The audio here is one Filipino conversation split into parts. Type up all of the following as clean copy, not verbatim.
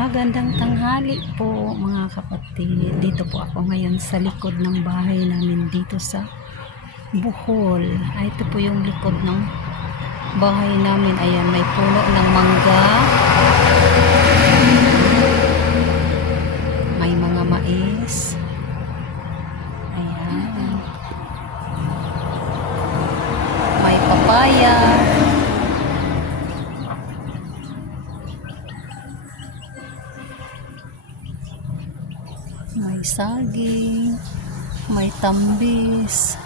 Magandang tanghali po mga kapatid. Dito po ako ngayon sa likod ng bahay namin dito sa Bohol. Ito po yung likod ng bahay namin. Ayan, may puno ng mangga. May mga mais. Ayan. May papaya. May saging, may tambis,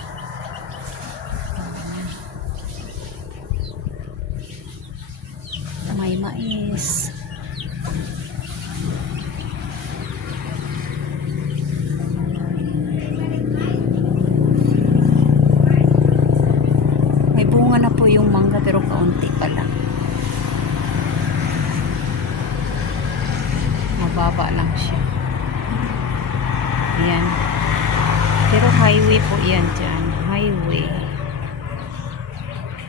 may mais. May bunga na po yung mangga pero kaunti pa lang. Mababa lang siya. Ayan. Pero highway po yan dyan. Highway.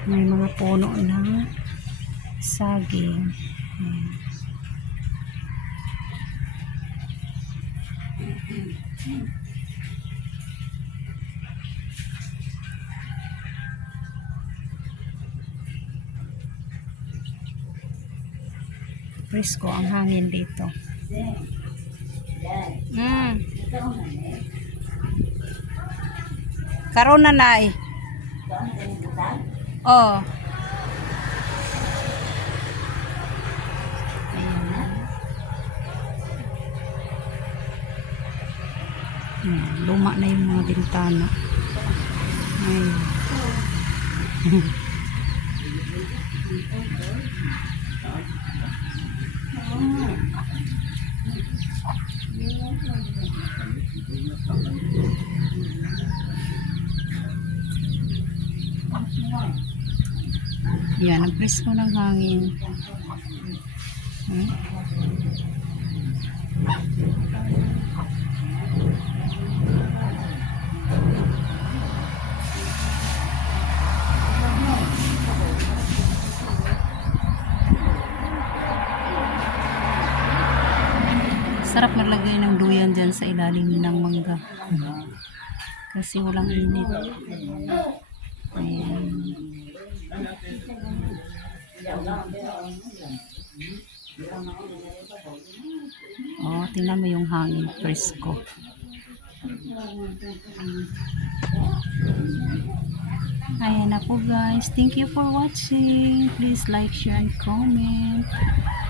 May mga puno ng saging. Ayan. Presko ang hangin dito. Karon na nai. Oh. Luma na yung mga bintana. Ayun. Yan, ang presko ng hangin. Sarap maglagay ng duyan dyan sa ilalim ng mangga. Kasi walang init. Ayan. Oh, tingnan mo yung hangin, presko. Ayan na po guys. Thank you for watching. Please like, share, and comment.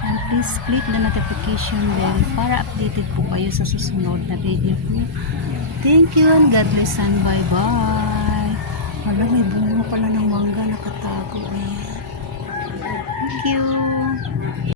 And please click the notification bell para updated po kayo sa susunod na video ko. Thank you and God bless and bye-bye. Wala, may bunga pala ng mangga nakatago. Ayan. Thank you.